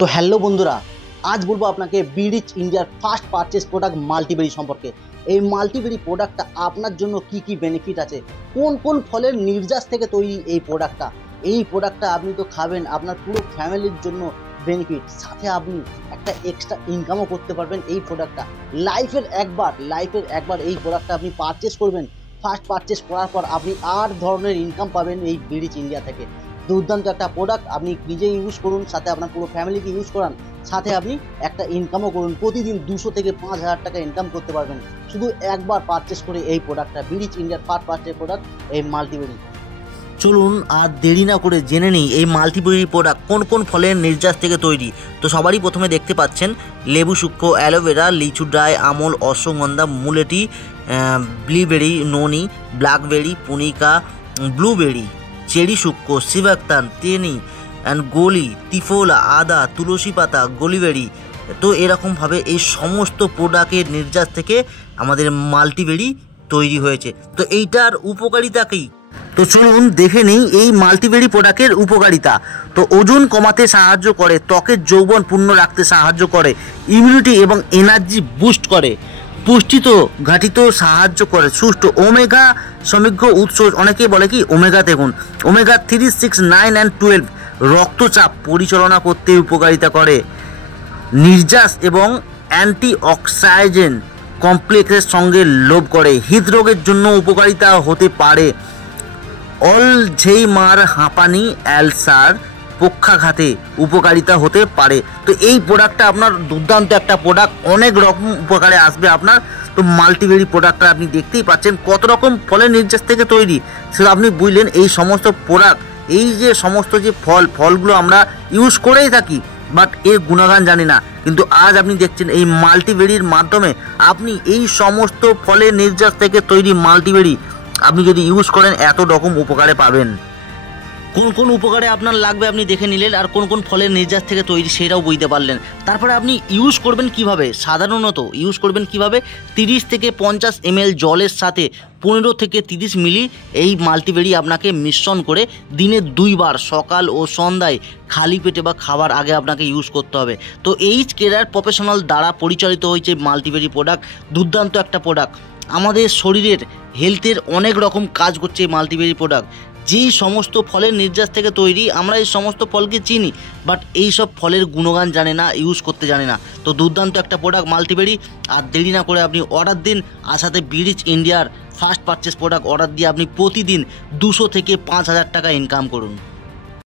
তো হ্যালো বন্ধুরা, আজ বলবো আপনাকে বিরিচ ইন্ডিয়ার ফার্স্ট পারচেস প্রোডাক্ট মাল্টিবেরি সম্পর্কে। এই মাল্টিবেরি প্রোডাক্টটা আপনার জন্য কি কি বেনিফিট আছে, কোন কোন ফলের নির্যাস থেকে তৈরি এই প্রোডাক্টটা আপনি তো খাবেন, আপনার পুরো ফ্যামিলির জন্য বেনিফিট, সাথে আপনি একটা এক্সট্রা ইনকামও করতে পারবেন। এই প্রোডাক্টটা লাইফের একবার এই প্রোডাক্টটা আপনি পারচেস করবেন। ফার্স্ট পারচেস করার পর আপনি 8 ধরনের ইনকাম পাবেন এই বিরিচ ইন্ডিয়া থেকে। দুর্দান্ত একটা প্রোডাক্ট, আপনি নিজে ইউজ করুন, সাথে আপনার পুরো ফ্যামিলিকে ইউজ করান, সাথে আপনি একটা ইনকামও করুন। প্রতিদিন 200 থেকে 5000 টাকা ইনকাম করতে পারবেন শুধু একবার পারচেস করে এই প্রোডাক্টটা। বিরিচ ইন্ডিয়ার ফার্স্ট পারচেস প্রোডাক্ট এই মাল্টিবেরি। চলুন আর দেরি না করে জেনে নিই এই মাল্টিবেরি প্রোডাক্ট কোন কোন ফলের নির্যাস থেকে তৈরি। তো সবারই প্রথমে দেখতে পাচ্ছেন লেবু শুষ্ক, অ্যালোভেরা, লিচু ড্রাই, আমল, অশ্বগন্ধা, মুলেটি, ব্লুবেরি, ননি, ব্ল্যাকবেরি, পুনিকা, ব্লুবেরি, চেরি শুষ্ক, সিভাক্তান, টেনি অ্যান্ড গলি, ত্রিফলা, আদা, তুলসী পাতা, গলিবেরি। তো এরকমভাবে এই সমস্ত প্রোডাক্টের নির্যাস থেকে আমাদের মাল্টিবেরি তৈরি হয়েছে। তো এইটার উপকারিতা কী? তো চলুন দেখে নিই এই মাল্টিবেরি প্রোডাক্টের উপকারিতা। তো ওজন কমাতে সাহায্য করে, ত্বকের যৌবন পূর্ণ রাখতে সাহায্য করে, ইমিউনিটি এবং এনার্জি বুস্ট করে, পুষ্টিত ঘাটিত সাহায্য করে, সুস্থ ওমেগা সমৃদ্ধ উৎস, অনেকে বলে কি ওমেগা দেখুন, ওমেগা 3, 6, 9 and 12 রক্তচাপ পরিচালনা করতে উপকারিতা করে, নির্যাস এবং অ্যান্টি অক্সিডেন্ট কমপ্লেক্সের সঙ্গে লোভ করে, হৃদরোগের জন্য উপকারিতা হতে পারে, অলঝেইমার, হাঁপানি, অ্যালসার, পক্ষাঘাতে উপকারিতা হতে পারে। তো এই প্রোডাক্টটা আপনার দুর্দান্ত একটা প্রোডাক্ট, অনেক রকম উপকারে আসবে আপনার। তো মাল্টিবেরি প্রোডাক্টটা আপনি দেখতেই পাচ্ছেন কত রকম ফলের নির্যাস থেকে তৈরি, সেটা আপনি বুঝলেন। এই সমস্ত প্রোডাক্ট, এই যে সমস্ত যে ফলগুলো আমরা ইউজ করেই থাকি, বাট এর গুণগান জানি না, কিন্তু আজ আপনি দেখছেন এই মাল্টিবেরির মাধ্যমে আপনি এই সমস্ত ফলের নির্যাস থেকে তৈরি মাল্টিবেরি আপনি যদি ইউজ করেন এত রকম উপকারে পাবেন। কোন কোন উপকারে আপনার লাগবে আপনি দেখে নিলেন, আর কোন কোন ফলের নির্যাস থেকে তৈরি সেটাও বুঝতে পারলেন। তারপরে আপনি ইউজ করবেন কিভাবে, সাধারণত ইউজ করবেন কিভাবে, 30 থেকে 50 ml জলের সাথে 15 থেকে 30 মিলি এই মাল্টিবেরি আপনাকে মিশ্রণ করে দিনে 2 বার সকাল ও সন্ধ্যায় খালি পেটে বা খাবার আগে আপনাকে ইউজ করতে হবে। তো এইচ কেয়ার প্রফেশনাল দ্বারা পরিচালিত হয়েছে মাল্টিবেরি প্রোডাক্ট, দুর্দান্ত একটা প্রোডাক্ট। আমাদের শরীরের হেলথের অনেক রকম কাজ করছে এই মাল্টিবেরি প্রোডাক্ট। যেই সমস্ত ফলের নির্যাস থেকে তৈরি, আমরা এই সমস্ত ফলকে চিনি, বাট এই সব ফলের গুণগান জানে না, ইউজ করতে জানে না। তো দুর্দান্ত একটা প্রোডাক্ট মাল্টিবেরি। আর দেরি না করে আপনি অর্ডার দিন, আর সাথে বিরিচ ইন্ডিয়ার ফার্স্ট পারচেস প্রোডাক্ট অর্ডার দিয়ে আপনি প্রতিদিন 200 থেকে 5000 টাকা ইনকাম করুন।